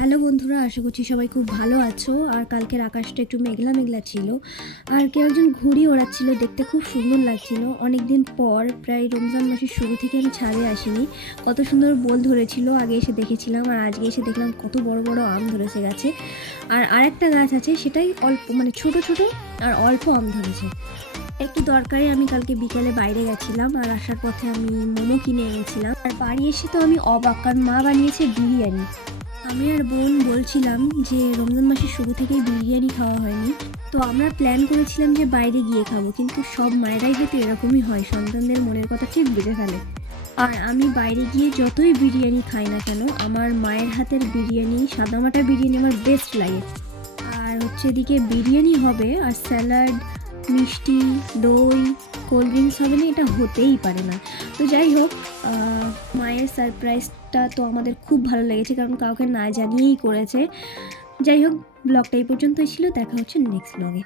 Hello বন্ধুরা, আশা করছি সবাই খুব ভালো আছো। আর কালকের আকাশটা একটু মেঘলা মেঘলা ছিল। আর কেউ একজন ঘুড়ি ওড়াচ্ছিল, দেখতে খুব সুন্দর লাগছিল। অনেক দিন পর, প্রায় রমজান মাসের শুরু থেকে আমি ছাদে আসিনি। কত সুন্দর বোল ধরেছিল, আগে এসে দেখেছিলাম, আর আজকে এসে দেখলাম কত বড় বড় আম ধরেছে গাছে। আর আরেকটা গাছ আছে, সেটাই অল্প মানে ছোট ছোট, আর অল্প আম ধরেছে। একটু দরকারে আমি কালকে বিকালে বাইরে গেছিলাম, আর আসার পথে আমি মোমো কিনে এনেছিলাম। আর বাড়ি এসে তো আমি অবাক, কারণ মা বানিয়েছে বিরিয়ানি। আমি আর বোন বলছিলাম যে রমজান মাসের শুরু থেকেই বিরিয়ানি খাওয়া হয়নি। তো আমরা প্ল্যান করেছিলাম যে বাইরে গিয়ে খাব, কিন্তু সব মায়েরাই হয়তো এরকমই হয়, সন্তানদের মনের কথা ঠিক বুঝে ফেলে। আর আমি বাইরে গিয়ে যতই বিরিয়ানি খাই না কেন, আমার মায়ের হাতের বিরিয়ানি সাদামাটা বিরিয়ানি আমার বেস্ট লাগে। আর হচ্ছে এদিকে বিরিয়ানি হবে, আর স্যালাড মিষ্টি, দই কোল্ড ড্রিঙ্কস হবে না, এটা হতেই পারে না। তো যাই হোক মায়ের সারপ্রাইজটা তো আমাদের খুব ভালো লেগেছে, কারণ কাউকে না জানিয়েই করেছে। যাই হোক ব্লগটা এই পর্যন্তই ছিল, দেখা হচ্ছে নেক্সট ব্লগে